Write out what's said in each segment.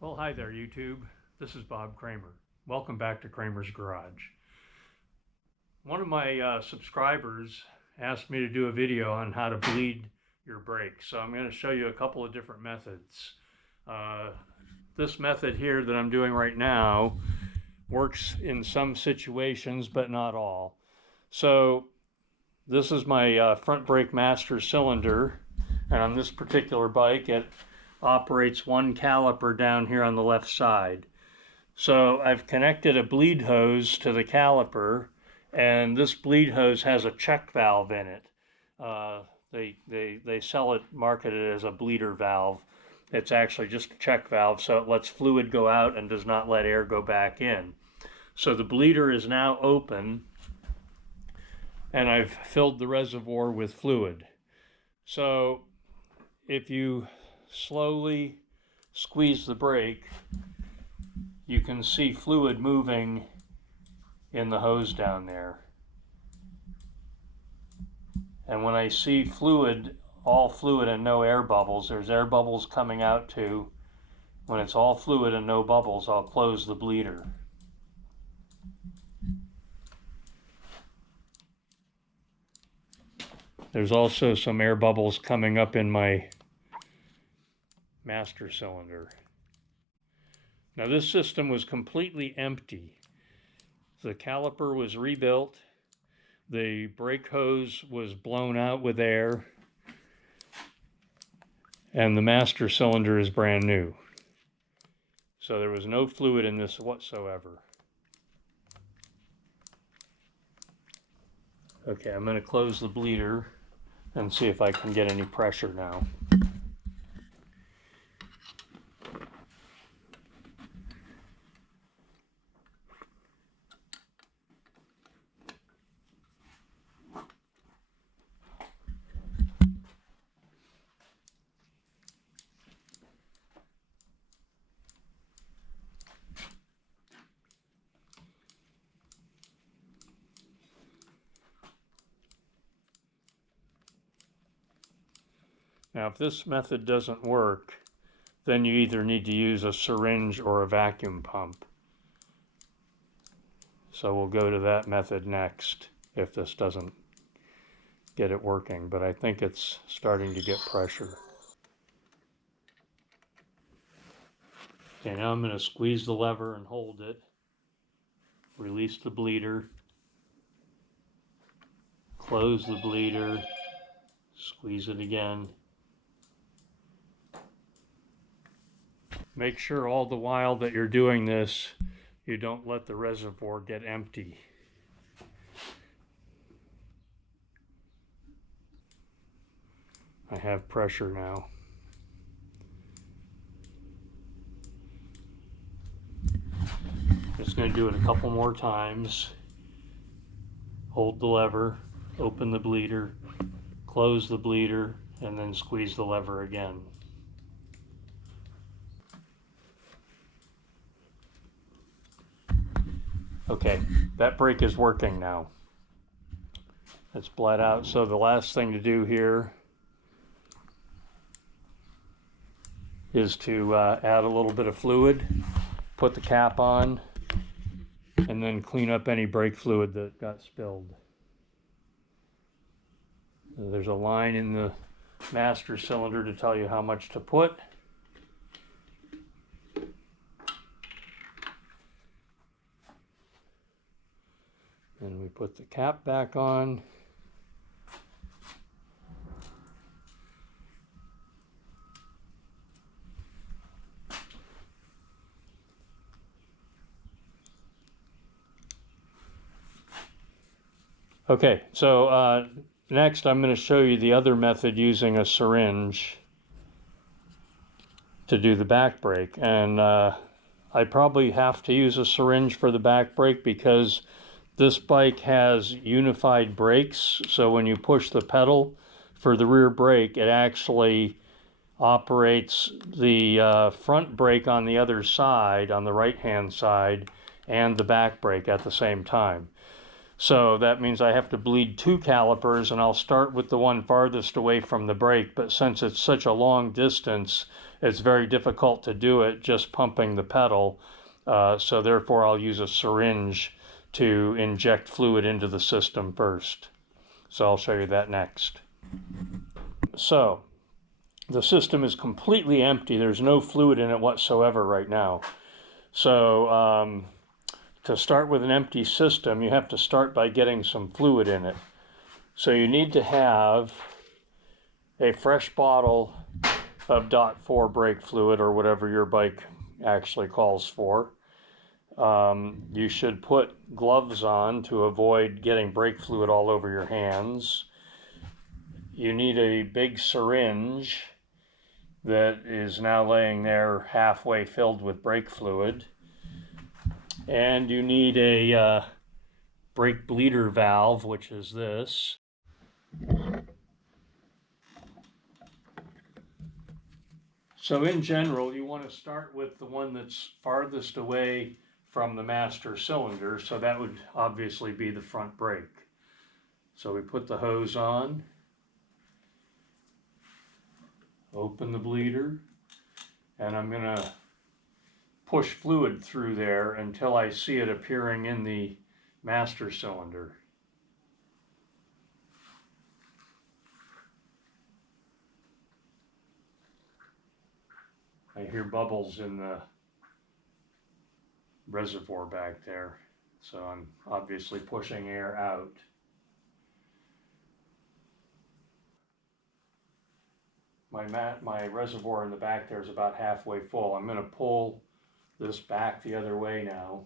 Well, hi there, YouTube. This is Bob Kramer. Welcome back to Kramer's Garage. One of my subscribers asked me to do a video on how to bleed your brakes. So I'm going to show you a couple of different methods. This method here that I'm doing right now works in some situations, but not all. So this is my front brake master cylinder, and on this particular bike it operates one caliper down here on the left side. So I've connected a bleed hose to the caliper, and this bleed hose has a check valve in it. They sell it, market it as a bleeder valve. It's actually just a check valve, so it lets fluid go out and does not let air go back in. So the bleeder is now open, and I've filled the reservoir with fluid. So if you slowly squeeze the brake, you can see fluid moving in the hose down there. And when I see fluid, all fluid and no air bubbles, there's air bubbles coming out too. When it's all fluid and no bubbles, I'll close the bleeder. There's also some air bubbles coming up in my master cylinder. Now this system was completely empty. The caliper was rebuilt, the brake hose was blown out with air, and the master cylinder is brand new. So there was no fluid in this whatsoever. Okay, I'm going to close the bleeder and see if I can get any pressure now. Now, if this method doesn't work, then you either need to use a syringe or a vacuum pump. So we'll go to that method next if this doesn't get it working, but I think it's starting to get pressure. Okay, now I'm going to squeeze the lever and hold it, release the bleeder, close the bleeder, squeeze it again. Make sure all the while that you're doing this, you don't let the reservoir get empty. I have pressure now. Just going to do it a couple more times. Hold the lever, open the bleeder, close the bleeder, and then squeeze the lever again. Okay, that brake is working now. It's bled out, so the last thing to do here is to add a little bit of fluid, put the cap on, and then clean up any brake fluid that got spilled. There's a line in the master cylinder to tell you how much to put. And we put the cap back on. Okay, so next I'm going to show you the other method using a syringe to do the back brake. And I probably have to use a syringe for the back brake because this bike has unified brakes, so when you push the pedal for the rear brake, it actually operates the front brake on the other side, on the right-hand side, and the back brake at the same time. So that means I have to bleed 2 calipers, and I'll start with the one farthest away from the brake, but since it's such a long distance, it's very difficult to do it just pumping the pedal. So therefore I'll use a syringe to inject fluid into the system first. So I'll show you that next. So the system is completely empty. There's no fluid in it whatsoever right now. So to start with an empty system, you have to start by getting some fluid in it. So you need to have a fresh bottle of .4 brake fluid, or whatever your bike actually calls for. You should put gloves on to avoid getting brake fluid all over your hands. You need a big syringe that is now laying there halfway filled with brake fluid. And you need a brake bleeder valve, which is this. So in general, you want to start with the one that's farthest away from the master cylinder, so that would obviously be the front brake. So we put the hose on, open the bleeder, and I'm going to push fluid through there until I see it appearing in the master cylinder. I hear bubbles in the reservoir back there, so I'm obviously pushing air out. My reservoir in the back there is about halfway full. I'm going to pull this back the other way now.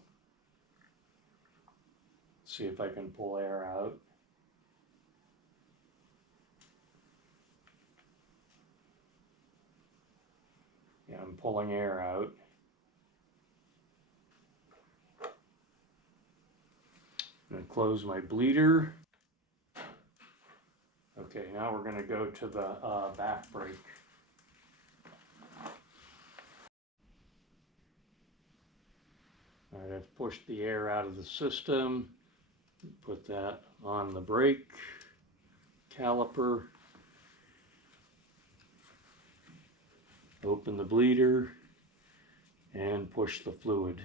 See if I can pull air out. Yeah, I'm pulling air out. I'm going to close my bleeder. Okay, now we're going to go to the back brake. All right, I've pushed the air out of the system. Put that on the brake caliper. Open the bleeder and push the fluid.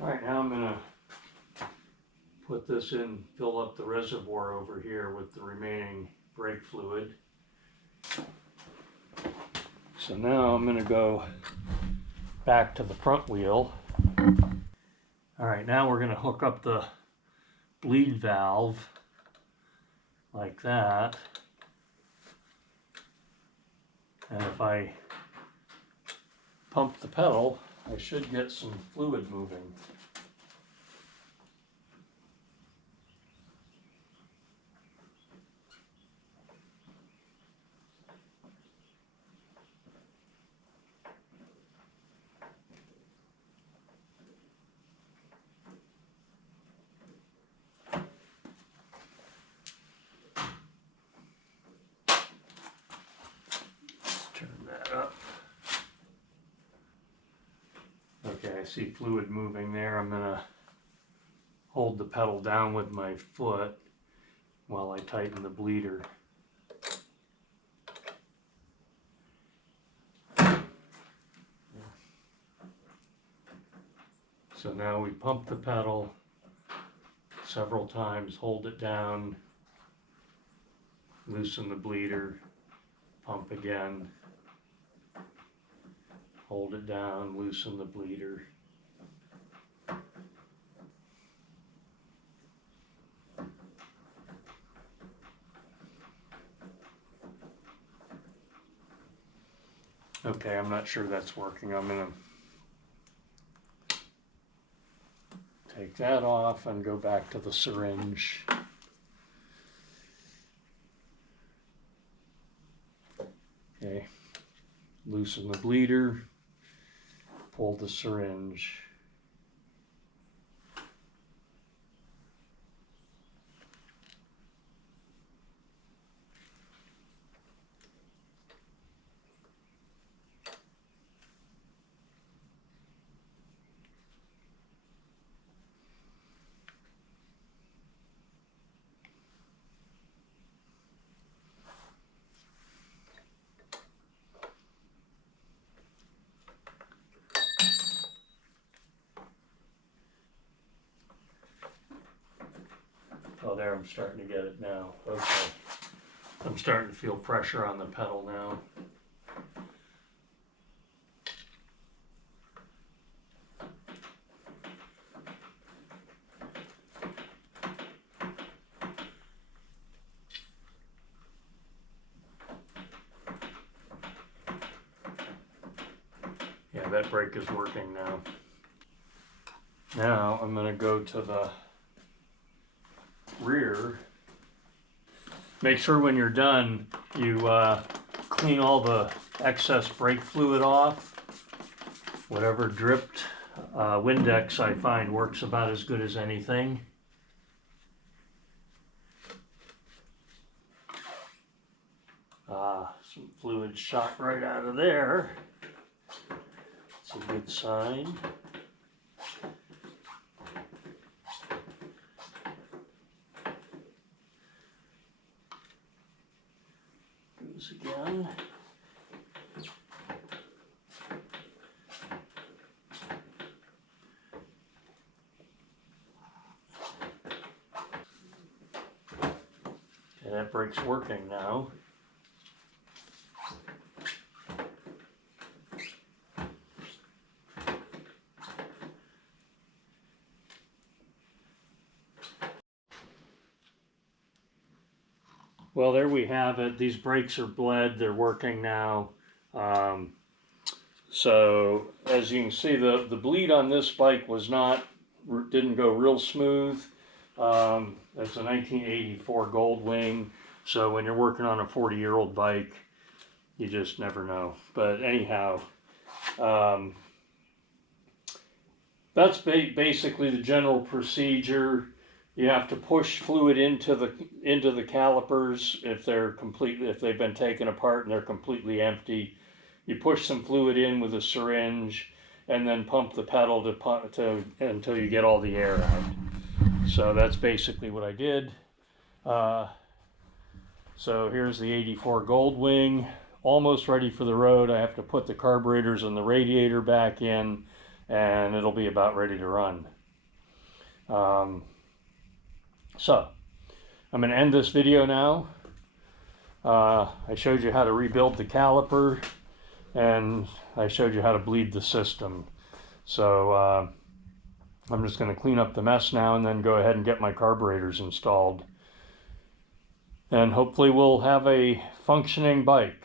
All right, now I'm going to put this in, fill up the reservoir over here with the remaining brake fluid. So now I'm going to go back to the front wheel. All right, now we're going to hook up the bleed valve like that. And if I pump the pedal, I should get some fluid moving. Turn that up. Okay, I see fluid moving there. I'm going to hold the pedal down with my foot while I tighten the bleeder. So now we pump the pedal several times, hold it down, loosen the bleeder, pump again, hold it down, loosen the bleeder. Okay, I'm not sure that's working. I'm going to take that off and go back to the syringe. Okay, loosen the bleeder, pull the syringe. There, I'm starting to get it now. Okay. I'm starting to feel pressure on the pedal now. Yeah, that brake is working now. Now I'm going to go to the rear. Make sure when you're done, you clean all the excess brake fluid off. Whatever dripped Windex I find works about as good as anything. Some fluid shot right out of there. It's a good sign. Goes again. And that brake's working now. Well, there we have it. These brakes are bled. They're working now. So as you can see, the bleed on this bike didn't go real smooth. That's a 1984 Gold Wing. So when you're working on a 40-year-old bike, you just never know. But anyhow, that's basically the general procedure. You have to push fluid into the calipers if they've been taken apart and they're completely empty. You push some fluid in with a syringe and then pump the pedal until you get all the air out. So that's basically what I did. So here's the 84 Gold Wing, almost ready for the road. I have to put the carburetors and the radiator back in, and it'll be about ready to run. So I'm going to end this video now. I showed you how to rebuild the caliper, and I showed you how to bleed the system. So I'm just going to clean up the mess now and then go ahead and get my carburetors installed. And hopefully we'll have a functioning bike.